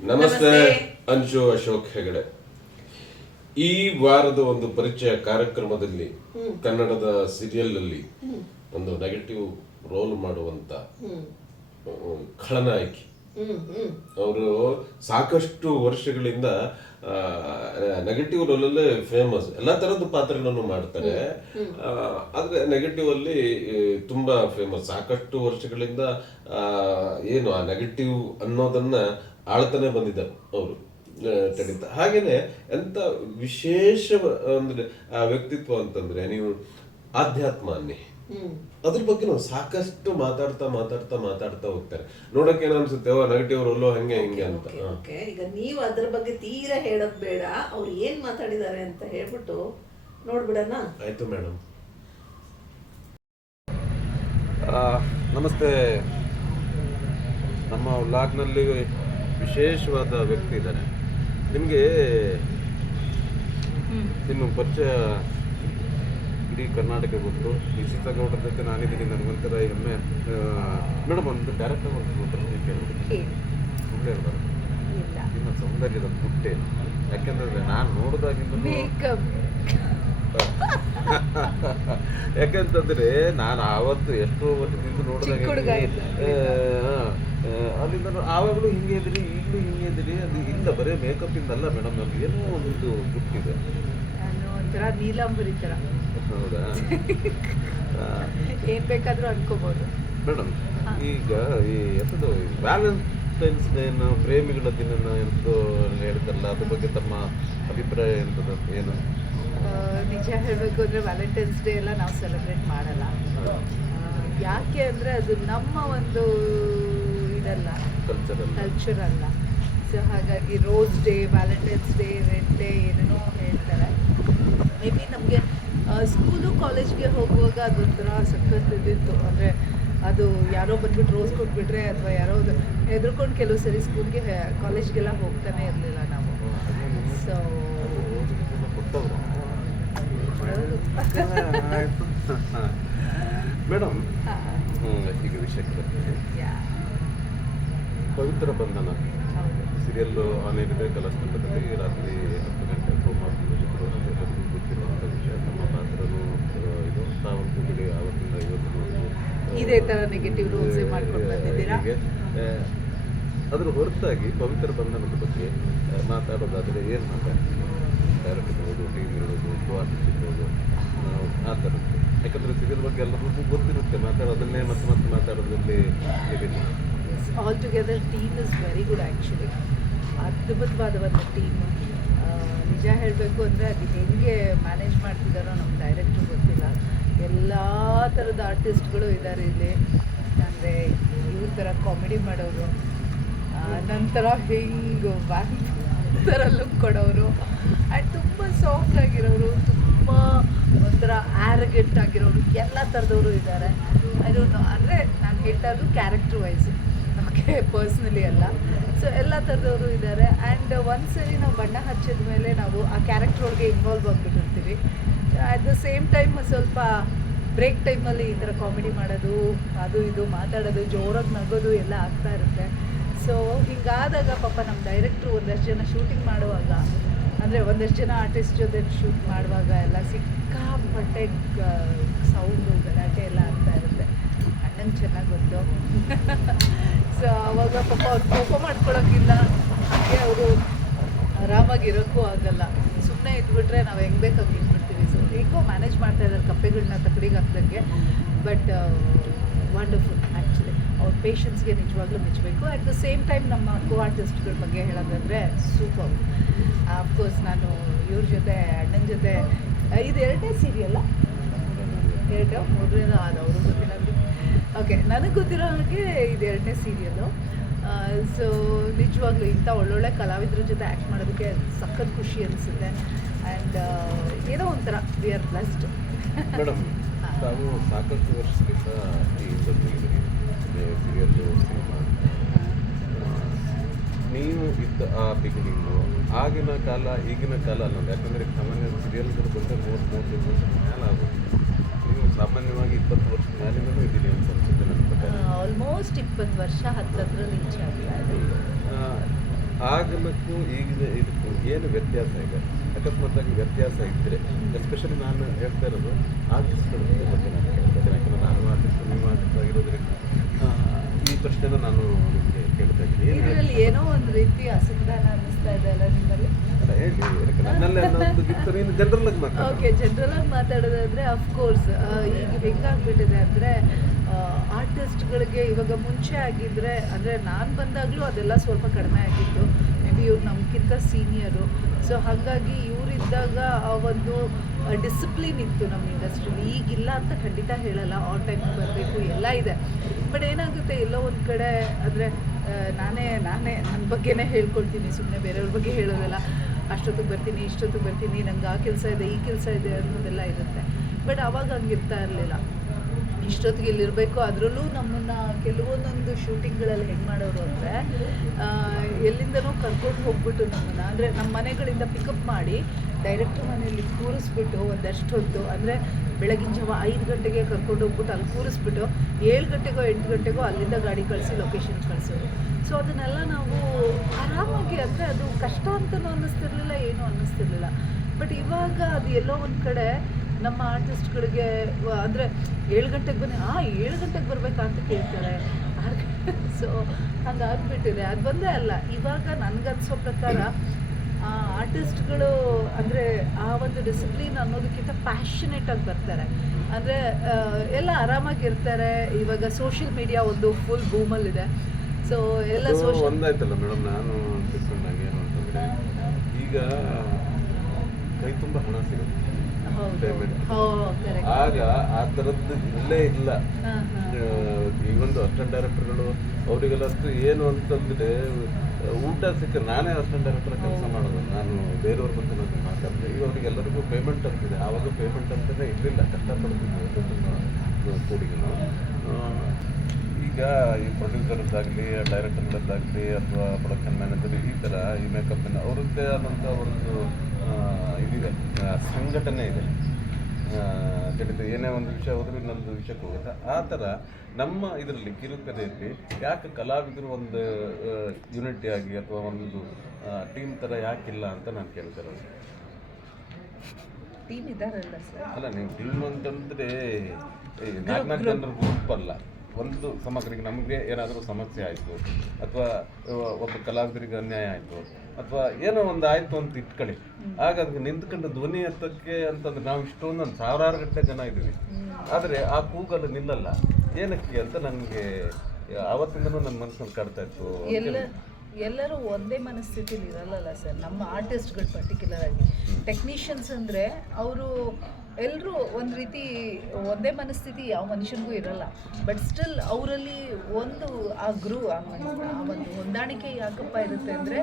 ನಮಸ್ತೆ ಅಂಶು ಅಶೋಕ್ ಹೆಗಡೆ. ಈ ವಾರದ ಒಂದು ಪರಿಚಯ ಕಾರ್ಯಕ್ರಮದಲ್ಲಿ ಕನ್ನಡದ ಸೀರಿಯಲ್ ಅಲ್ಲಿ ಒಂದು ನೆಗೆಟಿವ್ ರೋಲ್ ಮಾಡುವಂತ ಖಳನಾಯಕಿ. ಅವರು ಸಾಕಷ್ಟು ವರ್ಷಗಳಿಂದ ನೆಗೆಟಿವ್ ರೋಲಲ್ಲೇ ಫೇಮಸ್. ಎಲ್ಲಾ ತರದ ಪಾತ್ರಗಳನ್ನು ಮಾಡ್ತಾರೆ, ಆದ್ರೆ ನೆಗೆಟಿವ್ ಅಲ್ಲಿ ತುಂಬಾ ಫೇಮಸ್. ಸಾಕಷ್ಟು ವರ್ಷಗಳಿಂದ ಏನು ಆ ನೆಗೆಟಿವ್ ಅನ್ನೋದನ್ನ ಆಳ್ತಾನೆ ಬಂದಿದ್ದಾರೆ ಅವರು ಖಂಡಿತ. ಹಾಗೇನೆ ಎಂತ ವಿಶೇಷ ಅಂದ್ರೆ ಆ ವ್ಯಕ್ತಿತ್ವ ಅಂತಂದ್ರೆ, ನೀವು ಆಧ್ಯಾತ್ಮ ಅನ್ನಿ ಅದ್ರ ಬಗ್ಗೆ ನಾವು ಸಾಕಷ್ಟು ಮಾತಾಡ್ತಾ ಹೋಗ್ತಾರೆ. ನೋಡಕ್ಕೆ ಏನೋ ಅನ್ಸುತ್ತೆ, ನೆಗೆಟಿವ್ ರೋಲು ಹಂಗೆ ಹಿಂಗೆ ಅಂತ. ಈಗ ನೀವು ಅದ್ರ ಬಗ್ಗೆ ತೀರಾ ಹೇಳೋದ್ ಬೇಡ, ಅವ್ರು ಏನ್ ಮಾತಾಡಿದ್ದಾರೆ ಅಂತ ಹೇಳ್ಬಿಟ್ಟು ನೋಡ್ಬಿಡೋಣ. ಆಯ್ತು ಮೇಡಮ್. ನಮಸ್ತೆ. ನಮ್ಮ ವ್ಲಾಗ್ನಲ್ಲಿ ವಿಶೇಷವಾದ ವ್ಯಕ್ತಿ ಇದ್ದಾನೆ. ನಿಮಗೆ ಇನ್ನು ಪರಿಚಯ ಇಡೀ ಕರ್ನಾಟಕ ಗೊತ್ತು. ಈ ಸೀತಾಗೌಡರ ಜೊತೆ ನಾನಿದ್ದೀನಿ, ನನಗೊಂಥರ ಹೆಮ್ಮೆ. ಮೇಡಮ್, ಒಂದು ಡೈರೆಕ್ಟರ್ ಒಂದು ಪ್ರಶ್ನೆ ಕೇಳ್ಬಿಟ್ಟು ಸುಮ್ಮನೆ ಇರಬಾರ್ದು. ನಿಮ್ಮ ಸೌಂದರ್ಯದ ಪುಟ್ಟೆ, ಯಾಕೆಂದ್ರೆ ನಾನು ನೋಡಿದಾಗಿಂದ ಯಾಕಂತಂದ್ರೆ ನಾನು ಆವತ್ತು ಎಷ್ಟೋ ವರ್ಷದಿಂದ ನೋಡಿದಾಗ ಅಲ್ಲಿಂದ ಆವಾಗಲೂ ಹಿಂಗೆ ಇದ್ರಿ, ಈಗಲೂ ಹಿಂಗೆ ಇದ್ರಿ. ಅದು ಇಲ್ಲ, ಬರೀ ಮೇಕಪ್ ಇಂದಲ್ಲ ಮೇಡಮ್, ನಮ್ಗೆ ಏನೋ ಒಂದು ಗುಟ್ಟಿದೆ. ಒಂಥರ ನೀಲಾಂಬರಿ ತರ. ಹೌದಾ? ಏನ್ ಬೇಕಾದ್ರೂ ಅನ್ಕೋಬಹುದು ಮೇಡಮ್. ಈಗ ಈ ಎಂಥದ್ದು ವ್ಯಾಲೆಂಟೈನ್ಸ್ ಡೇನ, ಪ್ರೇಮಿಗಳ ದಿನನ ಎಂತೋ ಹೇಳ್ತಾರಲ್ಲ, ಅದ್ರ ಬಗ್ಗೆ ತಮ್ಮ ಅಭಿಪ್ರಾಯ ಎಂತದ ಏನು? ನಿಜ ಹೇಳಬೇಕು ಅಂದರೆ ವ್ಯಾಲೆಂಟೈನ್ಸ್ ಡೇ ಎಲ್ಲ ನಾವು ಸೆಲೆಬ್ರೇಟ್ ಮಾಡಲ್ಲ. ಯಾಕೆ ಅಂದರೆ ಅದು ನಮ್ಮ ಒಂದು ಇದಲ್ಲ, ಕಲ್ಚರ್ ಅಲ್ಲ. ಸೊ ಹಾಗಾಗಿ rose day, Valentine's day, red day ಏನೇನೋ ಹೇಳ್ತಾರೆ. ಮೇ ಬಿ ನಮಗೆ ಸ್ಕೂಲು ಕಾಲೇಜ್ಗೆ ಹೋಗುವಾಗ ಅದೊಂಥರ ಸಖತ್ತಿದ್ದಿತ್ತು. ಅಂದರೆ ಅದು ಯಾರೋ ಬಂದ್ಬಿಟ್ಟು ರೋಸ್ ಕೊಟ್ಬಿಟ್ರೆ, ಅಥವಾ ಯಾರೋ ಹೆದರ್ಕೊಂಡು ಕೆಲವು ಸರಿ ಸ್ಕೂಲ್ಗೆ ಕಾಲೇಜ್ಗೆಲ್ಲ ಹೋಗ್ತಾನೆ ಇರಲಿಲ್ಲ ನಾವು. ಸೊ ಮೇಡಮ್, ಈಗ ವಿಷಯಕ್ಕೆ ಬರ್ತೀನಿ. ಪವಿತ್ರ ಬಂಧನ ಸೀರಿಯಲ್ಲು ಆನ್ ಏರಿದೆ ಕಲಾಸ್ಥಳದಲ್ಲಿ ರಾತ್ರಿ 10 ಗಂಟೆ ಗೊತ್ತಿರುವಂಥ ವಿಷಯ. ನಮ್ಮ ಪಾತ್ರನು ಇದು ತಾವಂತೂ ಬಿಡಿ ಆವತ್ತಿಂದ ಇವತ್ತು ಇದೇ ಥರ ನೆಗೆಟಿವ್ ರೋಲ್ಸ್ ಮಾಡ್ಕೊಂಡು ಬಂದಿದ್ದೀರಾ. ಅದ್ರ ಹೊರತಾಗಿ ಪವಿತ್ರ ಬಂಧನದ ಬಗ್ಗೆ ಮಾತಾಡೋದಾದರೆ ಏನು ಮಾತಾಡ್ತೀವಿ? ಡೈರೆಕ್ಟ್ ಇರ್ಬೋದು, ಟಿ ವಿ ಇರ್ಬೋದು, ಆರ್ಟಿಸ್ಟ್ ಇರ್ಬೋದು, ಆ ಥರದ್ದು. ಯಾಕಂದರೆ ಸೀರಿಯಲ್ ಬಗ್ಗೆ ಎಲ್ಲರಿಗೂ ಗೊತ್ತಿರುತ್ತೆ, ಮಾತಾಡೋದನ್ನೇ ಮತ್ತೆ ಮಾತಾಡೋದ್ರಲ್ಲಿ ಇದಿಲ್ಲ. All together team is very good actually. ಅದ್ಭುತವಾದ ಒಂದು ಟೀಮ್. ನಿಜ ಹೇಳಬೇಕು ಅಂದರೆ ಅದು ಹೆಂಗೆ ಮ್ಯಾನೇಜ್ ಮಾಡ್ತಿದ್ದಾರೋ ನಮ್ಮ ಡೈರೆಕ್ಟ್ರು ಗೊತ್ತಿಲ್ಲ. ಎಲ್ಲ ಥರದ ಆರ್ಟಿಸ್ಟ್ಗಳು ಇದ್ದಾರೆ ಇಲ್ಲಿ. ಅಂದರೆ ಇವ್ರ ಥರ ಕಾಮಿಡಿ ಮಾಡೋರು, ನಂತರ ಹಿಂಗೆ ಥರ ಲುಕ್ ಕೊಡೋರು, ಆ್ಯಂಡ್ ತುಂಬ ಸಾಫ್ಟ್ ಆಗಿರೋರು, ತುಂಬ ಒಂಥರ ಆ್ಯರಗೆಂಟ್ ಆಗಿರೋರು, ಎಲ್ಲ ಥರದವರು ಇದ್ದಾರೆ. ಅದು ಅಂದರೆ ನಾನು ಹೇಳ್ತಾ ಇರೋದು ಕ್ಯಾರೆಕ್ಟರ್ ವೈಸ್, ಓಕೆ, ಪರ್ಸ್ನಲಿ ಅಲ್ಲ. ಸೊ ಎಲ್ಲ ಥರದವರು ಇದ್ದಾರೆ. ಆ್ಯಂಡ್ ಒಂದ್ಸರಿ ನಾವು ಬಣ್ಣ ಹಚ್ಚಿದ ಮೇಲೆ ನಾವು ಆ ಕ್ಯಾರೆಕ್ಟರ್ ಒಳಗೆ ಇನ್ವಾಲ್ವ್ ಆಗಿಬಿಟ್ಟಿರ್ತೀವಿ. ಅಟ್ ದ ಸೇಮ್ ಟೈಮ್ ಸ್ವಲ್ಪ ಬ್ರೇಕ್ ಟೈಮಲ್ಲಿ ಈ ಥರ ಕಾಮಿಡಿ ಮಾಡೋದು, ಅದು ಇದು ಮಾತಾಡೋದು, ಜೋರಾಗಿ ನಗೋದು ಎಲ್ಲ ಆಗ್ತಾ ಇರುತ್ತೆ. ಸೊ ಹೀಗಾದಾಗ ಪಾಪ ನಮ್ಮ ಡೈರೆಕ್ಟ್ರು ಒಂದಷ್ಟು ಜನ ಶೂಟಿಂಗ್ ಮಾಡುವಾಗ, ಅಂದರೆ ಒಂದಷ್ಟು ಜನ ಆರ್ಟಿಸ್ಟ್ ಜೊತೆ ಶೂಟ್ ಮಾಡುವಾಗ ಎಲ್ಲ ಸಿಕ್ಕಾಪಟ್ಟೆ ಸೌಂಡು, ಗಲಾಟೆ ಎಲ್ಲ ಆಗ್ತಾ ಇರುತ್ತೆ. ಅಣ್ಣಂಗೆ ಚೆನ್ನಾಗಿ ಗೊತ್ತು. ಸೊ ಆವಾಗ ಪಾಪ ಅವ್ರು ಕೋಪ ಮಾಡ್ಕೊಳೋಕ್ಕಿಲ್ಲ, ಹಾಗೆ ಅವರು ಆರಾಮಾಗಿರೋಕ್ಕೂ ಆಗಲ್ಲ. ಸುಮ್ಮನೆ ಇದ್ಬಿಟ್ರೆ ನಾವು ಹೆಂಗೆ ಬೇಕು ಹಂಗೆ ಇಟ್ಬಿಡ್ತೀವಿ. ಸೊ ಹೇಗೋ ಮ್ಯಾನೇಜ್ ಮಾಡ್ತಾ ಇದ್ದಾರೆ ಕಪ್ಪೆಗಳನ್ನ ತಕ್ಕಡಿಗೆ ಹಾಕ್ದಂಗೆ. But wonderful actually. ಅವ್ರ ಪೇಷನ್ಸ್ಗೆ ನಿಜವಾಗ್ಲೂ ಮೆಚ್ಚಬೇಕು. ಅಟ್ ದ ಸೇಮ್ ಟೈಮ್ ನಮ್ಮ ಕೋ ಆರ್ಟಿಸ್ಟ್ಗಳ ಬಗ್ಗೆ ಹೇಳೋದಾದರೆ ಸೂಪರ್. ಅಫ್ಕೋರ್ಸ್ ನಾನು ಇವ್ರ ಜೊತೆ, ಅಣ್ಣನ ಜೊತೆ, ಇದು 2ನೇ ಸೀರಿಯಲ್ಲ, 2 ಮೊದಲೇನೋ ಅದು ಅವರು ಗೊತ್ತಿಲ್ಲ. ಓಕೆ, ನನಗೆ ಗೊತ್ತಿರೋ ಹಾಗೆ ಇದು 2ನೇ ಸೀರಿಯಲ್ಲು. ಸೊ ನಿಜವಾಗ್ಲೂ ಇಂಥ ಒಳ್ಳೊಳ್ಳೆ ಕಲಾವಿದ್ರ ಜೊತೆ ಆ್ಯಕ್ಟ್ ಮಾಡೋದಕ್ಕೆ ಸಖತ್ ಖುಷಿ ಅನಿಸುತ್ತೆ. ಆ್ಯಂಡ್ ಏನೋ ಒಂಥರ ವಿ ಆರ್ ಬ್ಲೆಸ್ಡ್. ಮೇಡಮ್, ತಾವು ಸಾಕಷ್ಟು ವರ್ಷದಿಂದ ಈ ಜೊತೆಗಿದ್ದೀರಿ, ಸೀರಿಯಲ್ಲು, ಸಿನಿಮಾ. ನೀವು ಇದ್ದ ಆ ಬಿಗಿನಿಂಗು, ಆಗಿನ ಕಾಲ ಈಗಿನ ಕಾಲ ಅನ್ನೋದು, ಯಾಕಂದರೆ ಸಾಮಾನ್ಯ ಸೀರಿಯಲ್ಗಳು ಬಂದರೆ 30-35 ವರ್ಷದ ಮೇಲೆ ಆಗುತ್ತೆ. ನೀವು ಸಾಮಾನ್ಯವಾಗಿ 20 ವರ್ಷದ ಮೇಲಿಂದಲೂ ಇದ್ದೀರಿ ಅಂತ ಅನಿಸುತ್ತೆ ನನ್ನ ಪ್ರಕಾರ. ಆಲ್ಮೋಸ್ಟ್ 20 ವರ್ಷ ಹತ್ತತ್ರ ರೀಚ್ ಆಗ್ತಾ ಇದೆ. ಆಗಮಕ್ಕೂ ಈಗಿನ ಇದಕ್ಕೂ ಏನು ವ್ಯತ್ಯಾಸ ಇದೆ? ಅಕಸ್ಮಾತ್ತಾಗಿ ವ್ಯತ್ಯಾಸ ಇದ್ದರೆ, ಎಸ್ಪೆಷಲಿ ನಾನು ಹೇಳ್ತಾ ಇರೋದು ಆರ್ಟಿಸ್ಟ್ಗಳ ಬಗ್ಗೆ ನಾನು ಹೇಳ್ತಾ ಇದ್ದೀನಿ. ಯಾಕಂದರೆ ನಾನು ಆರ್ಟಿಸ್ಟ್, ನೀವು ಆರ್ಟಿಸ್ಟ್ ಆಗಿರೋದ್ರಿಂದ ಈ ಪ್ರಶ್ನೆನ ನಾನು ನಿಮಗೆ ಕೇಳ್ತಾ ಇದ್ದೀನಿ. ಇದರಲ್ಲಿ ಏನೋ ಒಂದು ರೀತಿ ಅಸಮಾಧಾನ ಅನ್ನಿಸ್ತಾ ಇದೆ ಅಲ್ಲ ನಿಮ್ಮಲ್ಲಿ? ಅಲ್ಲ ಹೇಳಿ, ನನ್ನಲ್ಲೇ ಅನ್ನೋದು ಬಿಟ್ಟು ನೀನು ಜನರಲ್ ಆಗಿ ಮಾತಾಡಿ. ಓಕೆ, ಜನರಲ್ ಆಗಿ ಮಾತಾಡೋದಾದ್ರೆ ಅಫ್ಕೋರ್ಸ್ ಈಗ ಹೆಂಗಾಗ್ಬಿಟ್ಟಿದೆ ಅಂದರೆ ಆರ್ಟಿಸ್ಟ್ಗಳಿಗೆ ಇವಾಗ ಮುಂಚೆ ಆಗಿದ್ದರೆ, ಅಂದರೆ ನಾನು ಬಂದಾಗಲೂ ಅದೆಲ್ಲ ಸ್ವಲ್ಪ ಕಡಿಮೆ ಆಗಿತ್ತು. ಮೇ ಬಿ ಇವ್ರು ನಮ್ಗಿಂತ ಸೀನಿಯರು, ಸೊ ಹಾಗಾಗಿ ಇವರಿದ್ದಾಗ ಆ ಒಂದು ಡಿಸಿಪ್ಲಿನ್ ಇತ್ತು ನಮ್ಮ ಇಂಡಸ್ಟ್ರಿಲಿ. ಈಗಿಲ್ಲ ಅಂತ ಖಂಡಿತ ಹೇಳಲ್ಲ, ಆನ್ ಟೈಮ್ ಬರಬೇಕು ಎಲ್ಲ ಇದೆ. ಬಟ್ ಏನಾಗುತ್ತೆ, ಎಲ್ಲೋ ಒಂದು ಕಡೆ ಅಂದರೆ ನಾನೇ ನನ್ನ ಬಗ್ಗೆನೇ ಹೇಳ್ಕೊಳ್ತೀನಿ, ಸುಮ್ಮನೆ ಬೇರೆಯವ್ರ ಬಗ್ಗೆ ಹೇಳೋದಲ್ಲ. ಅಷ್ಟೊತ್ತಿಗೆ ಬರ್ತೀನಿ, ಇಷ್ಟೊತ್ತಿಗೆ ಬರ್ತೀನಿ, ನಂಗೆ ಆ ಕೆಲಸ ಇದೆ, ಈ ಕೆಲಸ ಇದೆ ಅನ್ನೋದೆಲ್ಲ ಇರುತ್ತೆ. ಬಟ್ ಆವಾಗ ಹಂಗಿರ್ತಾ ಇರಲಿಲ್ಲ. ಇಷ್ಟೊತ್ತಿಗೆ ಇಲ್ಲಿರಬೇಕು. ಅದರಲ್ಲೂ ನಮ್ಮನ್ನು ಕೆಲವೊಂದೊಂದು ಶೂಟಿಂಗ್ಗಳಲ್ಲಿ ಹೆಂಗೆ ಮಾಡೋರು ಅಂದರೆ, ಎಲ್ಲಿಂದನೂ ಕರ್ಕೊಂಡು ಹೋಗ್ಬಿಟ್ಟು ನಮ್ಮನ್ನು, ಅಂದರೆ ನಮ್ಮ ಮನೆಗಳಿಂದ ಪಿಕಪ್ ಮಾಡಿ ಡೈರೆಕ್ಟ್ರ್ ಮನೆಯಲ್ಲಿ ಕೂರಿಸ್ಬಿಟ್ಟು ಒಂದಷ್ಟು ಹೊತ್ತು, ಅಂದರೆ ಬೆಳಗಿನ ಜಾವ 5 ಗಂಟೆಗೆ ಕರ್ಕೊಂಡು ಹೋಗ್ಬಿಟ್ಟು ಅಲ್ಲಿ ಕೂರಿಸ್ಬಿಟ್ಟು 7 ಗಂಟೆಗೋ 8 ಗಂಟೆಗೋ ಅಲ್ಲಿಂದ ಗಾಡಿ ಕಳಿಸಿ ಲೊಕೇಶನ್ ಕಳಿಸೋದು. ಸೊ ಅದನ್ನೆಲ್ಲ ನಾವು ಆರಾಮಾಗಿ, ಅಂದರೆ ಅದು ಕಷ್ಟ ಅಂತಲೂ ಅನ್ನಿಸ್ತಿರ್ಲಿಲ್ಲ, ಏನೂ ಅನ್ನಿಸ್ತಿರ್ಲಿಲ್ಲ. ಬಟ್ ಇವಾಗ ಅದು ಎಲ್ಲೋ ಒಂದು ಕಡೆ ನಮ್ಮ ಆರ್ಟಿಸ್ಟ್ಗಳಿಗೆ ಅಂದರೆ 7 ಗಂಟೆಗೆ ಬನ್ನಿ, 7 ಗಂಟೆಗೆ ಬರಬೇಕಾ ಅಂತ ಕೇಳ್ತಾರೆ. ಸೊ ಹಂಗಾಗ್ಬಿಟ್ಟಿದೆ. ಅದು ಬಂದೇ ಅಲ್ಲ, ಇವಾಗ ನನಗನ್ಸೋ ಪ್ರಕಾರ ಆರ್ಟಿಸ್ಟ್ಗಳು ಅಂದರೆ ಆ ಒಂದು ಡಿಸಿಪ್ಲಿನ್ ಅನ್ನೋದಕ್ಕಿಂತ ಪ್ಯಾಷನೇಟಾಗಿ ಬರ್ತಾರೆ. ಅಂದರೆ ಎಲ್ಲ ಆರಾಮಾಗಿರ್ತಾರೆ. ಇವಾಗ ಸೋಷಿಯಲ್ ಮೀಡಿಯಾ ಒಂದು ಫುಲ್ ಬೂಮಲ್ಲಿದೆ. ಸೊ ಎಲ್ಲ ಒಂದಾಯ್ತಲ್ಲ ಮೇಡಮ್, ನಾನು ತಿಳ್ಕೊಂಡಾಗ ಏನು ಅಂತಂದರೆ, ಈಗ ಕೈ ತುಂಬ ಹಣ ಸಿಗುತ್ತೆ ಪೇಮೆಂಟ್. ಆಗ ಆ ಥರದ್ದು ಇಲ್ಲೇ ಇಲ್ಲ. ಈಗೊಂದು ಅಸಿಸ್ಟೆಂಟ್ ಡೈರೆಕ್ಟರ್ಗಳು ಅವರಿಗೆಲ್ಲಷ್ಟು ಏನು ಅಂತಂದರೆ, ಊಟ ಸಿಕ್ಕ ನಾನೇ ಅಸಿಸ್ಟೆಂಟ್ ಡೈರೆಕ್ಟರ್ ಕೆಲಸ ಮಾಡೋದು, ನಾನು ಬೇರೆಯವ್ರ ಬಗ್ಗೆ ನಾನು ಮಾತಾಡ್ತೀನಿ. ಈಗ ಅವರಿಗೆಲ್ಲರಿಗೂ ಪೇಮೆಂಟ್ ಅಂತಿದೆ. ಆವಾಗ ಪೇಮೆಂಟ್ ಅಂತಲೇ ಇರಲಿಲ್ಲ, ಕಷ್ಟಪಡ್ತಿದ್ವಿ ಕೂಡಿಗೂ. ಈಗ ಈ ಪ್ರೊಡ್ಯೂಸರ್ದಾಗಲಿ, ಡೈರೆಕ್ಟರ್ಗಳದ್ದಾಗಲಿ, ಅಥವಾ ಪ್ರೊಡಕ್ಷನ್ ಮ್ಯಾನೇಜರ್, ಈ ಥರ ಈ ಮೇಕಪ್ಪಿನ ಅವರದ್ದೇ ಆದಂಥ ಒಂದು ಇದಿದೆ, ಸಂಘಟನೆ ಇದೆ. ಜಡಿತ ಏನೇ ಒಂದು ವಿಷಯ ಹೋದರೂ ಇನ್ನೊಂದು ವಿಷಯಕ್ಕೆ ಹೋಗುತ್ತೆ. ಆ ಥರ ನಮ್ಮ ಇದರಲ್ಲಿ ಕಿರುತೆರೆಯಲ್ಲಿ ಯಾಕೆ ಕಲಾವಿದರು ಒಂದು ಯೂನಿಟಿ ಆಗಿ ಅಥವಾ ಒಂದು ಟೀಮ್ ಥರ ಯಾಕಿಲ್ಲ ಅಂತ ನಾನು ಕೇಳ್ತಿರೋದು. ಟೀಮ್ ಇದ್ದಾರಲ್ಲ ಸರ್. ಅಲ್ಲ, ನೀವು ಟೀಮ್ ಅಂತಂದರೆ 4 ಜನರ ಗ್ರೂಪ್ ಅಲ್ಲ. ಒಂದು ಸಮಗ್ರಿಗೆ ನಮಗೆ ಏನಾದರೂ ಸಮಸ್ಯೆ ಆಯಿತು, ಅಥವಾ ಒಬ್ಬ ಕಲಾವಿದರಿಗೆ ಅನ್ಯಾಯ ಆಯಿತು, ಅಥವಾ ಏನೋ ಒಂದು ಆಯಿತು ಅಂತ ಇಟ್ಕೊಳ್ಳಿ, ಆಗ ಅದಕ್ಕೆ ನಿಂತ್ಕೊಂಡು ಧ್ವನಿ ಎತ್ತಕ್ಕೆ ಅಂತಂದ್ರೆ ನಾವು ಇಷ್ಟೊಂದು ಸಾವಿರಾರು ಗಂಟೆ ಜನ ಇದ್ದೀವಿ. ಆದರೆ ಆ ಕೂಗಲು ನಿಲ್ಲಲ್ಲ, ಏನಕ್ಕೆ ಅಂತ ನನಗೆ ಆವತ್ತಿಂದನೂ ನನ್ನ ಮನಸ್ಸಲ್ಲಿ ಕಾಡ್ತಾ ಇತ್ತು. ಎಲ್ಲರೂ ಒಂದೇ ಮನಸ್ಥಿತಿಲಿ ಇರಲ್ಲ ಸರ್. ನಮ್ಮ ಆರ್ಟಿಸ್ಟ್ಗಳು ಪರ್ಟಿಕ್ಯುಲರ್ ಆಗಿ ಟೆಕ್ನಿಷಿಯನ್ಸ್ ಅಂದರೆ ಅವರು ಎಲ್ಲರೂ ಒಂದು ರೀತಿ ಒಂದೇ ಮನಸ್ಥಿತಿ ಯಾವ ಮನುಷ್ಯನಿಗೂ ಇರಲ್ಲ. ಬಟ್ ಸ್ಟಿಲ್ ಅವರಲ್ಲಿ ಒಂದು ಆ ಒಂದು ಹೊಂದಾಣಿಕೆ ಯಾಕಪ್ಪ ಇರುತ್ತೆ ಅಂದರೆ,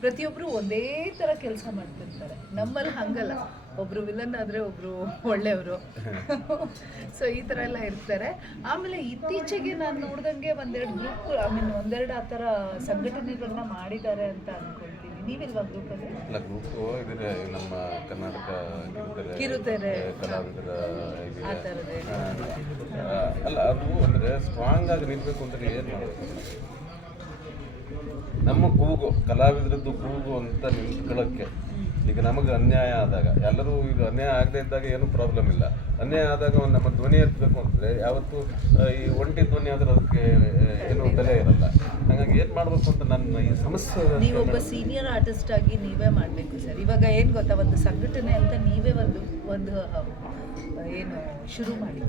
ಪ್ರತಿಯೊಬ್ಬರು ಒಂದೇ ಥರ ಕೆಲಸ ಮಾಡ್ತಿರ್ತಾರೆ. ನಮ್ಮಲ್ಲಿ ಹಂಗಲ್ಲ, ಒಬ್ಬರು ವಿಲನ್ ಆದರೆ ಒಬ್ಬರು ಒಳ್ಳೆಯವರು. ಸೊ ಈ ಥರ ಎಲ್ಲ ಇರ್ತಾರೆ. ಆಮೇಲೆ ಇತ್ತೀಚೆಗೆ ನಾನು ನೋಡ್ದಂಗೆ ಒಂದೆರಡು ಆ ಥರ ಸಂಘಟನೆಗಳನ್ನ ಮಾಡಿದ್ದಾರೆ ಅಂತ ಅಂದ್ಕೊಳ್ತೀನಿ. ನೀವಿಲ್ವಾ ಗ್ರೂಪಲ್ಲಿ? ಇಲ್ಲ, ಗ್ರೂಪು ಇದ್ರೆ ನಮ್ಮ ಕರ್ನಾಟಕ ಕಿರುತೆರೆ ಕಲಾವಿದರ ಆ ಥರದೇ. ಅಲ್ಲ, ಅದು ಅಂದರೆ ಸ್ಟ್ರಾಂಗ್ ಆಗಿ ನಿಲ್ಬೇಕು ಅಂದರೆ ಏನು ಮಾಡಬೇಕು? ನಮ್ಮ ಕೂಗು, ಕಲಾವಿದರದ್ದು ಕೂಗು ಅಂತ ನಿಂತ್ಕೊಳ್ಳೋಕ್ಕೆ. ಈಗ ನಮಗೆ ಅನ್ಯಾಯ ಆದಾಗ, ಎಲ್ಲರೂ ಈಗ ಅನ್ಯಾಯ ಆಗದೇ ಇದ್ದಾಗ ಏನೂ ಪ್ರಾಬ್ಲಮ್ ಇಲ್ಲ. ಅನ್ಯಾಯ ಆದಾಗ ನಮ್ಮ ಧ್ವನಿ ಎತ್ತಬೇಕು ಅಂದರೆ ಯಾವತ್ತೂ ಈ ಒಂಟಿ ಧ್ವನಿ ಆದರೆ ಅದಕ್ಕೆ ಏನೂ ಬೆಲೆ ಇರಲ್ಲ. ಹಾಗಾಗಿ ಏನು ಮಾಡಬೇಕು ಅಂತ ನನ್ನ ಈ ಸಮಸ್ಯೆ. ನೀವೊಬ್ಬ ಸೀನಿಯರ್ ಆರ್ಟಿಸ್ಟ್ ಆಗಿ ನೀವೇ ಮಾಡಬೇಕು ಸರ್. ಇವಾಗ ಏನು ಗೊತ್ತಾ, ಒಂದು ಸಂಘಟನೆ ಅಂತ ನೀವೇ ಒಂದು ಏನು ಶುರು ಮಾಡಿ.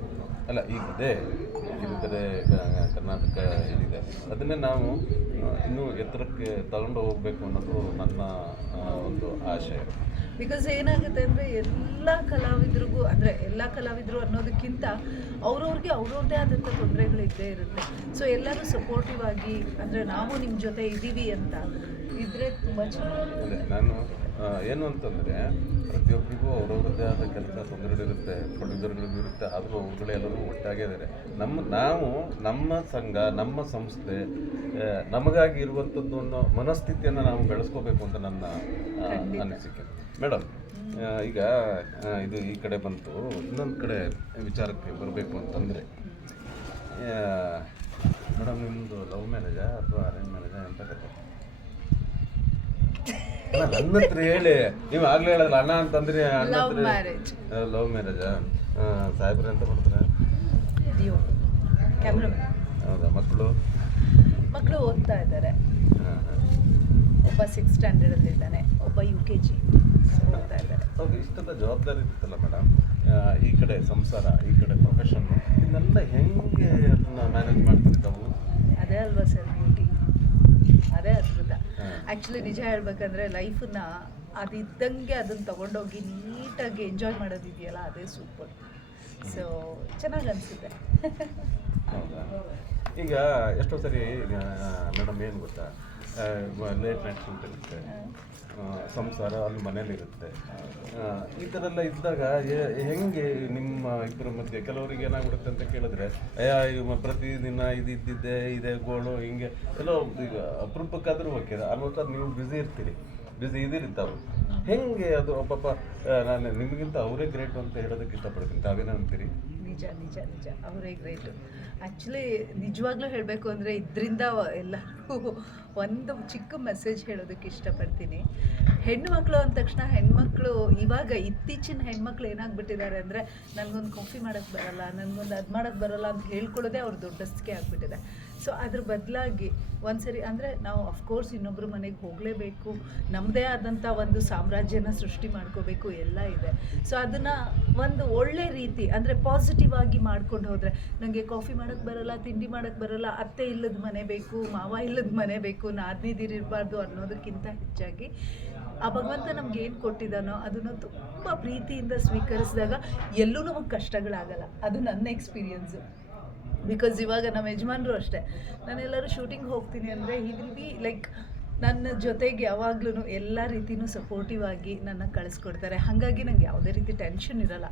ಅಲ್ಲ, ಈಗ ಇದೆ ಕಿರುತೆರೆ ಕರ್ನಾಟಕ ಏನಿದೆ, ಅದನ್ನೇ ನಾವು ಇನ್ನೂ ಎತ್ತರಕ್ಕೆ ತಗೊಂಡು ಹೋಗಬೇಕು ಅನ್ನೋದು ನನ್ನ ಒಂದು ಆಶಯ. ಬಿಕಾಸ್ ಏನಾಗುತ್ತೆ ಅಂದರೆ, ಎಲ್ಲ ಕಲಾವಿದ್ರಿಗೂ, ಅಂದರೆ ಎಲ್ಲ ಕಲಾವಿದರು ಅನ್ನೋದಕ್ಕಿಂತ ಅವ್ರವ್ರದ್ದೇ ಆದಂಥ ತೊಂದರೆಗಳಿದ್ದೇ ಇರುತ್ತೆ. ಸೊ ಎಲ್ಲರೂ ಸಪೋರ್ಟಿವ್ ಆಗಿ, ಅಂದರೆ ನಾವು ನಿಮ್ಮ ಜೊತೆ ಇದ್ದೀವಿ ಅಂತ ಇದ್ದರೆ ತುಂಬ ಚೆನ್ನಾಗಿ. ಅದೇ ನಾನು ಏನು ಅಂತಂದರೆ, ಪ್ರತಿಯೊಬ್ಬರಿಗೂ ಅವ್ರವ್ರದ್ದೇ ಆದ ಕೆಲಸ ತೊಂದರೆಗಳಿರುತ್ತೆ, ಪ್ರೊಡ್ಯೂಸರ್ಗಳಿಗೂ ಇರುತ್ತೆ. ಆದರೂ ಅವ್ರುಗಳೆಲ್ಲರೂ ಒಟ್ಟಾಗೇ ಇದ್ದಾರೆ. ನಾವು ನಮ್ಮ ಸಂಘ, ನಮ್ಮ ಸಂಸ್ಥೆ ನಮಗಾಗಿ ಇರುವಂಥದ್ದು ಅನ್ನೋ ಮನಸ್ಥಿತಿಯನ್ನು ನಾವು ಬೆಳೆಸ್ಕೋಬೇಕು ಅಂತ ನನ್ನ ಅನಿಸಿಕೆ. ಮೇಡಮ್, ಈಗ ಇದು ಈ ಕಡೆ ಬಂತು, ಇನ್ನೊಂದು ಕಡೆ ವಿಚಾರಕ್ಕೆ ಬರಬೇಕು ಅಂತಂದರೆ, ಮೇಡಮ್ ನಿಮ್ಮದು ಲವ್ ಮ್ಯಾರೇಜಾ ಅಥವಾ ಅರೇಂಜ್ ಮ್ಯಾರೇಜಾ ಅಂತ ಕತೆ? ನನ್ನ ಹತ್ರ ಹೇಳಿ, ನೀವು ಆಗ್ಲೇ ಹೇಳಲ್ಲ ಅಣ್ಣ ಅಂತಂದ್ರೆ ಅಣ್ಣ ಲವ್ ಹತ್ರ ಮ್ಯಾರೇಜ್. ಲವ್ ಮ್ಯಾರೇಜಾ? ಸಾಹೇಬ್ರೆ ಅಂತ ಮಾಡ್ತಾರೆ. ಕ್ಯಾಮ್ರಾಮನ್. ಹೌದಾ? ಮಕ್ಕಳು ಓದ್ತಾ ಇದ್ದಾರೆ. ಒಬ್ಬ 6th ಸ್ಟ್ಯಾಂಡರ್ಡ್ ಇದ್ದಾನೆ, ಒಬ್ಬ UKG ಓದ್ತಾ ಇದ್ದಾರೆ. ಹೌದು, ಇಷ್ಟೆಲ್ಲ ಜವಾಬ್ದಾರಿ ಇರುತ್ತಲ್ಲ ಮೇಡಮ್, ಈ ಕಡೆ ಸಂಸಾರ, ಈ ಕಡೆ ಪ್ರೊಫೆಷನ್, ಇದನ್ನೆಲ್ಲ ಹೆಂಗೆ ಅದನ್ನ ಮ್ಯಾನೇಜ್ ಮಾಡ್ತಾರೆ ತಾವು? ಅದೇ ಅಲ್ವಾ ಸರ್ ಬ್ಯೂಟಿ, ಅದೇ ಅದ್ಭುತ. ಆ್ಯಕ್ಚುಲಿ ನಿಜ ಹೇಳ್ಬೇಕಂದ್ರೆ ಲೈಫನ್ನ ಅದಿದ್ದಂಗೆ ಅದನ್ನು ತಗೊಂಡೋಗಿ ನೀಟಾಗಿ ಎಂಜಾಯ್ ಮಾಡೋದಿದೆಯಲ್ಲ, ಅದೇ ಸೂಪರ್. ಸೊ ಚೆನ್ನಾಗಿ ಅನಿಸುತ್ತೆ. ಹೌದಾ? ಈಗ ಎಷ್ಟೋ ಸರಿ ಮೇಡಮ್ ಏನು ಗೊತ್ತಾ, ಲೇಟ್ ನೈಟ್ ಶೂಟ್ ಇರುತ್ತೆ, ಸಂಸಾರ ಅಲ್ಲಿ ಮನೇಲಿರುತ್ತೆ, ಈ ಥರ ಎಲ್ಲ ಇದ್ದಾಗ ಹೆಂಗೆ ನಿಮ್ಮ ಇಬ್ಬರ ಮಧ್ಯೆ ಕೆಲವರಿಗೆ ಏನಾಗ್ಬಿಡುತ್ತೆ ಅಂತ ಕೇಳಿದ್ರೆ, ಪ್ರತಿದಿನ ಇದ್ದಿದ್ದೆ ಇದೇ ಗೋಳು ಹಿಂಗೆ ಎಲ್ಲೋ ಈಗ ಅಪರೂಪಕ್ಕಾದ್ರೂ ಓಕೆ, ಆಲ್ಮೋಸ್ಟ್ ಅದು ನೀವು ಬ್ಯುಸಿ ಇರ್ತೀರಿ, ಬ್ಯುಸಿ ಇದ್ದೀರಿ ತಾವು. ಹೆಂಗೆ ಅದು ಪಾಪ ನಾನು ನಿಮಗಿಂತ ಅವರೇ ಗ್ರೇಟ್ ಅಂತ ಹೇಳೋದಕ್ಕೆ ಇಷ್ಟಪಡ್ತೀನಿ, ತಾವೇನೋ ಅಂತೀರಿ? ನಿಜ ನಿಜ ನಿಜ, ಅವರೇ ಗ್ರೇಟು. ಆ್ಯಕ್ಚುಲಿ ನಿಜವಾಗ್ಲೂ ಹೇಳಬೇಕು ಅಂದರೆ ಇದರಿಂದ ಎಲ್ಲರಿಗೂ ಒಂದು ಚಿಕ್ಕ ಮೆಸೇಜ್ ಹೇಳೋದಕ್ಕೆ ಇಷ್ಟಪಡ್ತೀನಿ. ಹೆಣ್ಮಕ್ಳು ಅಂದ ತಕ್ಷಣ ಹೆಣ್ಮಕ್ಳು ಇವಾಗ ಇತ್ತೀಚಿನ ಹೆಣ್ಮಕ್ಳು ಏನಾಗ್ಬಿಟ್ಟಿದ್ದಾರೆ ಅಂದರೆ, ನನಗೊಂದು ಕಾಫಿ ಮಾಡೋಕ್ಕೆ ಬರಲ್ಲ, ನನಗೊಂದು ಅದು ಮಾಡೋಕ್ಕೆ ಬರಲ್ಲ ಅಂತ ಹೇಳ್ಕೊಳ್ಳೋದೇ ಅವ್ರ ದೊಡ್ಡಸ್ತಿಕೆ ಆಗಿಬಿಟ್ಟಿದೆ. ಸೊ ಅದ್ರ ಬದಲಾಗಿ ಒಂದ್ಸರಿ ಅಂದರೆ ನಾವು ಅಫ್ಕೋರ್ಸ್ ಇನ್ನೊಬ್ಬರ ಮನೆಗೆ ಹೋಗಲೇಬೇಕು, ನಮ್ಮದೇ ಆದಂಥ ಒಂದು ಸಾಮ್ರಾಜ್ಯನ ಸೃಷ್ಟಿ ಮಾಡ್ಕೋಬೇಕು, ಎಲ್ಲ ಇದೆ. ಸೊ ಅದನ್ನು ಒಂದು ಒಳ್ಳೆ ರೀತಿ ಅಂದರೆ ಪಾಸಿಟಿವ್ ಆಗಿ ಮಾಡ್ಕೊಂಡು ಹೋದರೆ, ನನಗೆ ಕಾಫಿ ಮಾಡೋಕ್ಕೆ ಬರಲ್ಲ, ತಿಂಡಿ ಮಾಡೋಕ್ಕೆ ಬರಲ್ಲ, ಅತ್ತೆ ಇಲ್ಲದ ಮನೆ ಬೇಕು, ಮಾವ ಇಲ್ಲದ ಮನೆ ಬೇಕು, ನಾದಿನಿದಿರಿರಬಾರ್ದು ಅನ್ನೋದಕ್ಕಿಂತ ಹೆಚ್ಚಾಗಿ ಆ ಭಗವಂತ ನಮ್ಗೆ ಏನು ಕೊಟ್ಟಿದ್ದಾನೋ ಅದನ್ನು ತುಂಬ ಪ್ರೀತಿಯಿಂದ ಸ್ವೀಕರಿಸಿದಾಗ ಎಲ್ಲೂ ನಮಗೆ ಕಷ್ಟಗಳಾಗಲ್ಲ. ಅದು ನನ್ನ ಎಕ್ಸ್ಪೀರಿಯನ್ಸು. ಬಿಕಾಸ್ ಇವಾಗ ನಮ್ಮ ಯಜಮಾನರು ಅಷ್ಟೇ, ನಾನೆಲ್ಲರೂ ಶೂಟಿಂಗ್ ಹೋಗ್ತೀನಿ ಅಂದರೆ ಹಿ ವಿಲ್ ಬಿ ಲೈಕ್ ನನ್ನ ಜೊತೆಗೆ ಯಾವಾಗ್ಲೂ ಎಲ್ಲ ರೀತಿಯೂ ಸಪೋರ್ಟಿವ್ ಆಗಿ ನನ್ನ ಕಳಿಸ್ಕೊಡ್ತಾರೆ. ಹಾಗಾಗಿ ನಂಗೆ ಯಾವುದೇ ರೀತಿ ಟೆನ್ಷನ್ ಇರಲ್ಲ.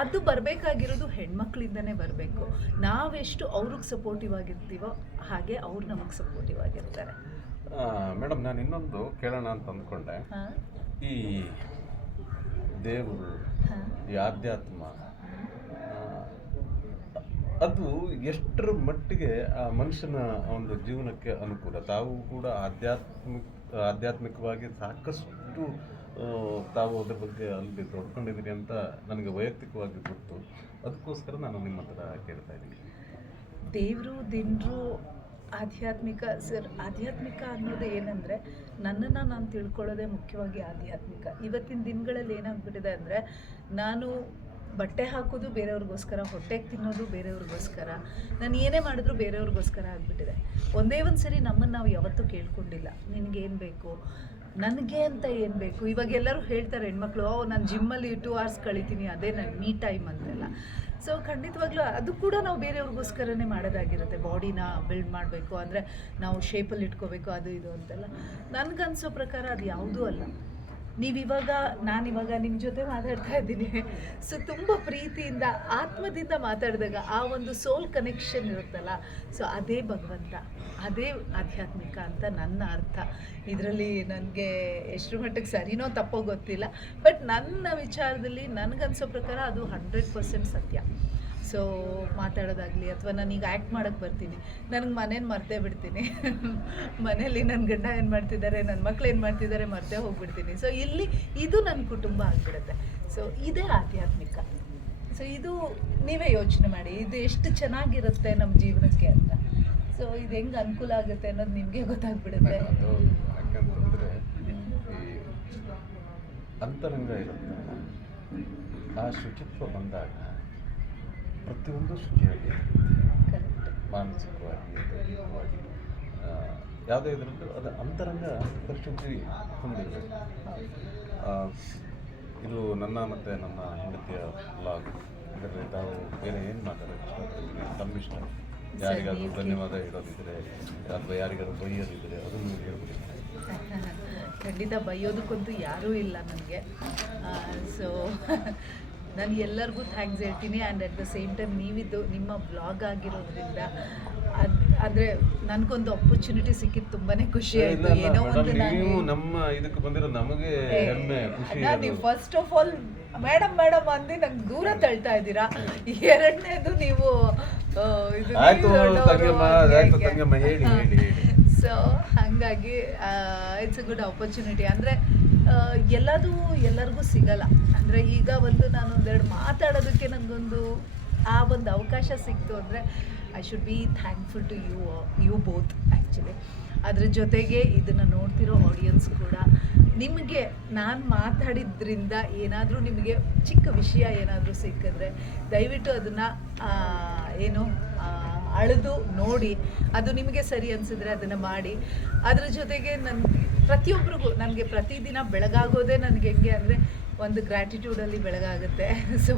ಅದು ಬರಬೇಕಾಗಿರೋದು ಹೆಣ್ಮಕ್ಳಿಂದನೇ ಬರಬೇಕು. ನಾವೆಷ್ಟು ಅವ್ರಿಗೆ ಸಪೋರ್ಟಿವ್ ಆಗಿರ್ತೀವೋ ಹಾಗೆ ಅವ್ರು ನಮಗೆ ಸಪೋರ್ಟಿವ್ ಆಗಿರ್ತಾರೆ. ಮೇಡಮ್, ನಾನು ಇನ್ನೊಂದು ಕೇಳೋಣ ಅಂತ ಅಂದ್ಕೊಂಡೆ. ಈ ದೇವರು, ಈ ಆಧ್ಯಾತ್ಮ, ಅದು ಎಷ್ಟರ ಮಟ್ಟಿಗೆ ಆ ಮನುಷ್ಯನ ಒಂದು ಜೀವನಕ್ಕೆ ಅನುಕೂಲ? ತಾವು ಕೂಡ ಆಧ್ಯಾತ್ಮಿಕವಾಗಿ ಸಾಕಷ್ಟು ತಾವು ಅದ್ರ ಬಗ್ಗೆ ಅಲ್ಲಿ ತೊಡ್ಕೊಂಡಿದ್ದೀರಿ ಅಂತ ನನಗೆ ವೈಯಕ್ತಿಕವಾಗಿ ಗೊತ್ತು. ಅದಕ್ಕೋಸ್ಕರ ನಾನು ನಿಮ್ಮ ಹತ್ರ ಕೇಳ್ತಾ ಇದ್ದೀನಿ. ದೇವರು ದಿನರು ಆಧ್ಯಾತ್ಮಿಕ ಸರ್, ಆಧ್ಯಾತ್ಮಿಕ ಅನ್ನೋದು ಏನಂದರೆ ನನ್ನನ್ನು ನಾನು ತಿಳ್ಕೊಳ್ಳೋದೇ ಮುಖ್ಯವಾಗಿ ಆಧ್ಯಾತ್ಮಿಕ. ಇವತ್ತಿನ ದಿನಗಳಲ್ಲಿ ಏನಾಗ್ಬಿಟ್ಟಿದೆ ಅಂದರೆ, ನಾನು ಬಟ್ಟೆ ಹಾಕೋದು ಬೇರೆಯವ್ರಿಗೋಸ್ಕರ, ಹೊಟ್ಟೆಗೆ ತಿನ್ನೋದು ಬೇರೆಯವ್ರಿಗೋಸ್ಕರ, ನಾನು ಏನೇ ಮಾಡಿದ್ರು ಬೇರೆಯವ್ರಿಗೋಸ್ಕರ ಆಗಿಬಿಟ್ಟಿದೆ. ಒಂದೇ ಒಂದು ಸರಿ ನಮ್ಮನ್ನು ನಾವು ಯಾವತ್ತೂ ಕೇಳ್ಕೊಂಡಿಲ್ಲ, ನಿನಗೇನು ಬೇಕು, ನನಗೆ ಅಂತ ಏನು ಬೇಕು. ಇವಾಗ ಎಲ್ಲರೂ ಹೇಳ್ತಾರೆ ಹೆಣ್ಮಕ್ಳು, ನಾನು ಜಿಮ್ಮಲ್ಲಿ 2 hours ಕಳಿತೀನಿ, ಅದೇ ನನ್ನ ಮೀ ಟೈಮ್ ಅಂತೆಲ್ಲ. ಸೊ ಖಂಡಿತವಾಗ್ಲೂ ಅದು ಕೂಡ ನಾವು ಬೇರೆಯವ್ರಿಗೋಸ್ಕರನೇ ಮಾಡೋದಾಗಿರುತ್ತೆ. ಬಾಡಿನ ಬಿಲ್ಡ್ ಮಾಡಬೇಕು ಅಂದರೆ ನಾವು ಶೇಪಲ್ಲಿ ಇಟ್ಕೋಬೇಕು, ಅದು ಇದು ಅಂತೆಲ್ಲ. ನನಗನ್ಸೋ ಪ್ರಕಾರ ಅದು ಯಾವುದೂ ಅಲ್ಲ. ನಾನಿವಾಗ ನಿಮ್ಮ ಜೊತೆ ಮಾತಾಡ್ತಾ ಇದ್ದೀನಿ, ಸೊ ತುಂಬ ಪ್ರೀತಿಯಿಂದ ಆತ್ಮದಿಂದ ಮಾತಾಡಿದಾಗ ಆ ಒಂದು ಸೋಲ್ ಕನೆಕ್ಷನ್ ಇರುತ್ತಲ್ಲ, ಸೊ ಅದೇ ಭಗವಂತ, ಅದೇ ಆಧ್ಯಾತ್ಮಿಕ ಅಂತ ನನ್ನ ಅರ್ಥ. ಇದರಲ್ಲಿ ನನಗೆ ಎಷ್ಟು ಮಟ್ಟಿಗೆ ಸರಿನೋ ತಪ್ಪೋ ಗೊತ್ತಿಲ್ಲ, ಬಟ್ ನನ್ನ ವಿಚಾರದಲ್ಲಿ ನನಗನ್ಸೋ ಪ್ರಕಾರ ಅದು 100% ಸತ್ಯ. ಸೊ ಮಾತಾಡೋದಾಗಲಿ ಅಥವಾ ನಾನೀಗ ಆ್ಯಕ್ಟ್ ಮಾಡೋಕ್ಕೆ ಬರ್ತೀನಿ, ನನಗೆ ಮನೇನ ಮರ್ತೇ ಬಿಡ್ತೀನಿ. ಮನೇಲಿ ನನ್ನ ಗಂಡ ಏನು ಮಾಡ್ತಿದ್ದಾರೆ, ನನ್ನ ಮಕ್ಳು ಏನು ಮಾಡ್ತಿದ್ದಾರೆ ಮರ್ತೇ ಹೋಗ್ಬಿಡ್ತೀನಿ. ಸೊ ಇದು ನನ್ನ ಕುಟುಂಬ ಆಗಿಬಿಡುತ್ತೆ. ಸೊ ಇದೇ ಆಧ್ಯಾತ್ಮಿಕ. ಸೊ ಇದು ನೀವೇ ಯೋಚನೆ ಮಾಡಿ, ಇದು ಎಷ್ಟು ಚೆನ್ನಾಗಿರುತ್ತೆ ನಮ್ಮ ಜೀವನಕ್ಕೆ ಅಂತ. ಸೊ ಇದು ಹೆಂಗೆ ಅನುಕೂಲ ಆಗುತ್ತೆ ಅನ್ನೋದು ನಿಮಗೆ ಗೊತ್ತಾಗ್ಬಿಡುತ್ತೆ. ಯಾಕಂತಂದರೆ ಈ ಅಂತರಂಗ ಇರುತ್ತೆ, ಆ ಶುಚಿತ್ವ ಬಂದಾಗ ಪ್ರತಿಯೊಂದು ಶುಚಿಯಾಗಿ, ಮಾನಸಿಕವಾಗಿ, ದೈಹಿಕವಾಗಿ, ಯಾವುದೇ ಇದರಲ್ಲೂ ಅದು ಅಂತರಂಗ ಪರಿಶುದ್ಧಿ ಹೊಂದಿರಬೇಕು. ಇದು ನನ್ನ ಮತ್ತು ನನ್ನ ಹೆಂಡತಿಯ ಬ್ಲಾಗ್. ಇದರಲ್ಲಿ ತಾವು ಬೇರೆ ಏನು ಮಾತಾಡೋಕ್ಕೆ ಇಷ್ಟಪಡ್ತೀನಿ? ತಮ್ಮ ಇಷ್ಟ. ಯಾರಿಗಾದ್ರೂ ಧನ್ಯವಾದ ಹೇಳೋದಿದ್ರೆ ಅಥವಾ ಯಾರಿಗಾದ್ರೂ ಬೈಯೋದಿದ್ರೆ ಅದನ್ನು ಹೇಳ್ಬಿಡಿ. ಖಂಡಿತ ಬೈಯೋದಕ್ಕಂತೂ ಯಾರೂ ಇಲ್ಲ ನನಗೆ. ಸೊ ನಾನು ಎಲ್ಲರಿಗೂ ಥ್ಯಾಂಕ್ಸ್ ಹೇಳ್ತೀನಿ. And at the same time ನೀವಿದ್ದು ನಿಮ್ಮ ಬ್ಲಾಗ್ ಆಗಿರೋದ್ರಿಂದ ಅಂದರೆ ನನಗೊಂದು ಆಪರ್ಚುನಿಟಿ ಸಿಕ್ಕಿದ್ದು ತುಂಬಾ ಖುಷಿ ಆಯಿತು. ಏನೋ ಒಂದು ನೀವು ನಮ್ಮ ಇದಕ್ಕೆ ಬಂದಿರೋ ನಮಗೆ ಹೆಮ್ಮೆ, ಖುಷಿ. ನೀವು ಫಸ್ಟ್ ಆಫ್ ಆಲ್ ಮೇಡಮ್ ಅಂದು ನಂಗೆ ದೂರ ತಳ್ತಾ ಇದ್ದೀರಾ. ಎರಡನೇದು ನೀವು ಆಯ್ತು ತಂಗಮ್ಮ, ಹೇಳಿ. ಸೊ ಹಾಗಾಗಿ ಇಟ್ಸ್ ಅ ಗುಡ್ ಆಪರ್ಚುನಿಟಿ. ಅಂದರೆ ಎಲ್ಲರಿಗೂ ಸಿಗಲ್ಲ. ಅಂದರೆ ಈಗ ನಾನು ಒಂದೆರಡು ಮಾತಾಡೋದಕ್ಕೆ ನನಗೊಂದು ಆ ಒಂದು ಅವಕಾಶ ಸಿಕ್ತು ಅಂದರೆ I should be thankful to you both actually. ಅದ್ರ ಜೊತೆಗೆ ಇದನ್ನು ನೋಡ್ತಿರೋ ಆಡಿಯನ್ಸ್ ಕೂಡ ನಿಮಗೆ ನಾನು ಮಾತಾಡಿದ್ರಿಂದ ಏನಾದರೂ ನಿಮಗೆ ಚಿಕ್ಕ ವಿಷಯ ಏನಾದರೂ ಸಿಕ್ಕಿದ್ರೆ ದಯವಿಟ್ಟು ಅದನ್ನು ಅಳೆದು ನೋಡಿ, ಅದು ನಿಮಗೆ ಸರಿ ಅನಿಸಿದ್ರೆ ಅದನ್ನು ಮಾಡಿ. ಅದ್ರ ಜೊತೆಗೆ ಪ್ರತಿಯೊಬ್ಬರಿಗೂ ನನಗೆ ಪ್ರತಿದಿನ ಬೆಳಗಾಗೋದೇ ನನಗೆ ಹೆಂಗೆ ಅಂದರೆ ಒಂದು ಗ್ರ್ಯಾಟಿಟ್ಯೂಡಲ್ಲಿ ಬೆಳಗಾಗುತ್ತೆ. ಸೊ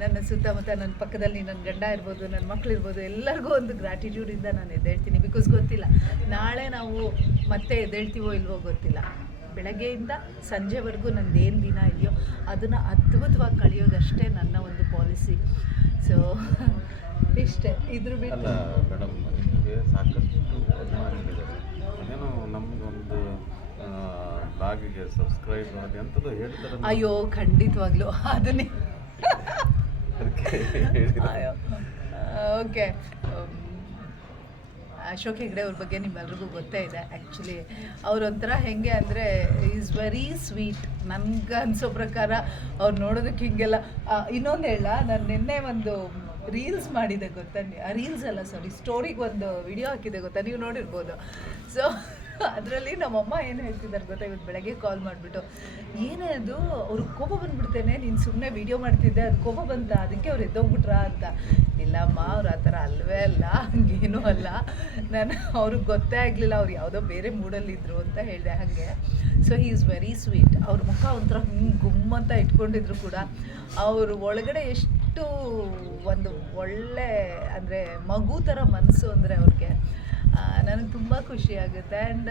ನನ್ನ ಸುತ್ತಮುತ್ತ ನನ್ನ ಪಕ್ಕದಲ್ಲಿ ನನ್ನ ಗಂಡ ಇರ್ಬೋದು, ನನ್ನ ಮಕ್ಕಳಿರ್ಬೋದು, ಎಲ್ಲರಿಗೂ ಒಂದು ಗ್ರ್ಯಾಟಿಟ್ಯೂಡಿಂದ ನಾನು ಎದ್ದೇಳ್ತೀನಿ. ಬಿಕಾಸ್ ಗೊತ್ತಿಲ್ಲ ನಾಳೆ ನಾವು ಮತ್ತೆ ಎದ್ದೇಳ್ತೀವೋ ಇಲ್ವೋ ಗೊತ್ತಿಲ್ಲ. ಬೆಳಗ್ಗೆಯಿಂದ ಸಂಜೆವರೆಗೂ ನಂದೇನು ದಿನ ಇದೆಯೋ ಅದನ್ನು ಅದ್ಭುತವಾಗಿ ಕಳೆಯೋದಷ್ಟೇ ನನ್ನ ಒಂದು ಪಾಲಿಸಿ. ಸೊ ಇಷ್ಟೇ. ಇದ್ರ ಅಲ್ಲ ಬಿಟ್ಟು ಮೇಡಮ್, ನಿಮಗೆ ಸಾಕಷ್ಟು ಅಭಿಮಾನಿಗಳಿದ್ದಾರೆ. ಏನೋ ನಮ್ದೊಂದು ಬ್ಲಾಗಿಗೆ ಸಬ್ಸ್ಕ್ರೈಬ್ ಮಾಡಿ ಅಂತದ್ದು ಹೇಳ್ತಾರೆ. ಅಯ್ಯೋ ಖಂಡಿತವಾಗ್ಲೂ ಅದನ್ನೇ ಅದಕ್ಕೆ ಹೇಳಿದ್ರು. ಓಕೆ. ಅಶೋಕ್ ಹೆಗ್ಡೆ ಅವ್ರ ಬಗ್ಗೆ ನಿಮ್ಮೆಲ್ರಿಗೂ ಗೊತ್ತೇ ಇದೆ. ಆ್ಯಕ್ಚುಲಿ ಅವರೊಂಥರ ಹೆಂಗೆ ಅಂದರೆ ಈಸ್ ವೆರಿ ಸ್ವೀಟ್. ನನಗೆ ಅನಿಸೋ ಪ್ರಕಾರ ಅವ್ರು ನೋಡೋದಕ್ಕೆ ಹಿಂಗೆಲ್ಲ. ಇನ್ನೊಂದು ಹೇಳ, ನಾನು ನಿನ್ನೆ ಒಂದು ರೀಲ್ಸ್ ಮಾಡಿದೆ ಗೊತ್ತಾ? ರೀಲ್ಸ್ ಅಲ್ಲ ಸಾರಿ, ಸ್ಟೋರಿಗೆ ಒಂದು ವಿಡಿಯೋ ಹಾಕಿದೆ ಗೊತ್ತಾ, ನೀವು ನೋಡಿರ್ಬೋದು. ಸೊ ಅದರಲ್ಲಿ ನಮ್ಮಮ್ಮ ಏನು ಹೇಳ್ತಿದ್ದಾರೆ ಗೊತ್ತಾ, ಇವತ್ತು ಬೆಳಗ್ಗೆ ಕಾಲ್ ಮಾಡಿಬಿಟ್ಟು, ಏನೇ ಅದು ಅವ್ರಿಗೆ ಕೋಪ ಬಂದುಬಿಡ್ತೇನೆ, ನೀನು ಸುಮ್ಮನೆ ವೀಡಿಯೋ ಮಾಡ್ತಿದ್ದೆ ಅದು ಕೋಪ ಬಂತ, ಅದಕ್ಕೆ ಅವ್ರು ಎದ್ದೋಗ್ಬಿಟ್ರಾ ಅಂತ. ಇಲ್ಲಮ್ಮ, ಅವ್ರು ಆ ಥರ ಅಲ್ವೇ ಅಲ್ಲ, ಹಂಗೇನೂ ಅಲ್ಲ. ಅವ್ರಿಗೆ ಗೊತ್ತೇ ಆಗಲಿಲ್ಲ, ಅವ್ರು ಯಾವುದೋ ಬೇರೆ ಮೂಡಲ್ಲಿದ್ದರು ಅಂತ ಹೇಳಿದೆ ಹಾಗೆ. So he is very sweet. ಅವ್ರ ಮುಖ ಒಂಥರ ಹಿಂಗೆ ಗುಮ್ಮಂತ ಇಟ್ಕೊಂಡಿದ್ರು ಕೂಡ ಅವರು ಒಳಗಡೆ ಎಷ್ಟು ಒಂದು ಒಳ್ಳೆ ಅಂದರೆ ಮಗು ಥರ ಮನಸ್ಸು ಅಂದರೆ ಅವ್ರಿಗೆ ನನಗೆ ತುಂಬ ಖುಷಿಯಾಗುತ್ತೆ. ಆ್ಯಂಡ್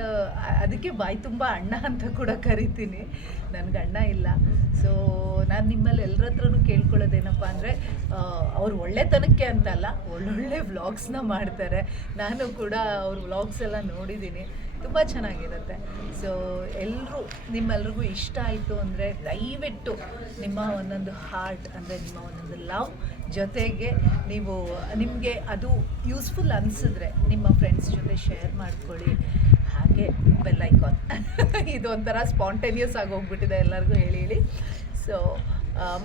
ಅದಕ್ಕೆ ಬಾಯಿ ತುಂಬ ಅಣ್ಣ ಅಂತ ಕೂಡ ಕರಿತೀನಿ. ನನಗೆ ಅಣ್ಣ ಇಲ್ಲ. ಸೊ ನಾನು ನಿಮ್ಮಲ್ಲಿ ಎಲ್ಲರ ಹತ್ರನೂ ಕೇಳ್ಕೊಳ್ಳೋದೇನಪ್ಪ ಅಂದರೆ ಅವ್ರು ಒಳ್ಳೆತನಕ್ಕೆ ಅಂತಲ್ಲ, ಒಳ್ಳೊಳ್ಳೆ ವ್ಲಾಗ್ಸ್ನ ಮಾಡ್ತಾರೆ. ನಾನು ಕೂಡ ಅವ್ರ ವ್ಲಾಗ್ಸ್ ಎಲ್ಲ ನೋಡಿದ್ದೀನಿ, ತುಂಬ ಚೆನ್ನಾಗಿರುತ್ತೆ. ಸೊ ನಿಮ್ಮೆಲ್ರಿಗೂ ಇಷ್ಟ ಆಯಿತು ಅಂದರೆ ದಯವಿಟ್ಟು ನಿಮ್ಮ ಒಂದೊಂದು ಹಾರ್ಟ್ ಅಂದರೆ ನಿಮ್ಮ ಒಂದೊಂದು ಲವ್ ಜೊತೆಗೆ ನಿಮಗೆ ಅದು ಯೂಸ್ಫುಲ್ ಅನಿಸಿದ್ರೆ ನಿಮ್ಮ ಫ್ರೆಂಡ್ಸ್ ಜೊತೆ ಶೇರ್ ಮಾಡ್ಕೊಳ್ಳಿ. ಹಾಗೆ ಬೆಲ್ ಐಕಾನ್ ಇದು ಒಂಥರ ಸ್ಪಾಂಟೇನಿಯಸ್ ಆಗಿ ಹೋಗ್ಬಿಟ್ಟಿದೆ ಎಲ್ಲರಿಗೂ ಹೇಳಿ. ಸೊ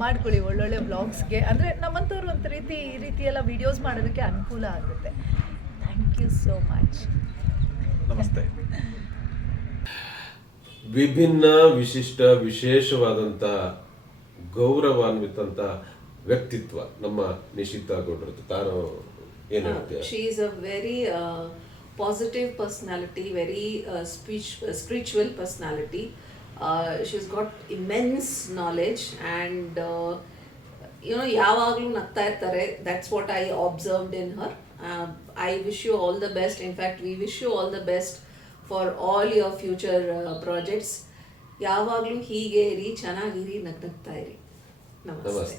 ಮಾಡ್ಕೊಳ್ಳಿ ಒಳ್ಳೊಳ್ಳೆ ವ್ಲಾಗ್ಸ್ಗೆ. ಅಂದರೆ ನಮ್ಮಂಥವ್ರು ಒಂದು ಈ ರೀತಿ ಎಲ್ಲ ವೀಡಿಯೋಸ್ ಮಾಡೋದಕ್ಕೆ ಅನುಕೂಲ ಆಗುತ್ತೆ. Thank you so much. ನಮಸ್ತೆ. ವಿಭಿನ್ನ ವಿಶಿಷ್ಟ ವಿಶೇಷವಾದಂಥ ಗೌರವಾನ್ವಿತಂಥ ವ್ಯಕ್ತಿತ್ವ ನಮ್ಮ ನಿಶಿತಾ ಗೌಡ್ರದ್ದು. ತಾನು ಏನು ಹೇಳ್ತೀಯ? She is a very positive personality, very spiritual personality. She is got immense knowledge and ಯಾವಾಗಲೂ ನಗ್ತಾ ಇರ್ತಾರೆ. That's what I observed in Har. I wish you all the best. In fact, we wish you all the best for all your future projects. ಯಾವಾಗಲೂ ಹೀಗೆ ಇರಿ, ಚೆನ್ನಾಗಿರಿ, ನಗ್ನಗ್ತಾ ಇರಿ. ನಮಸ್ತೆ.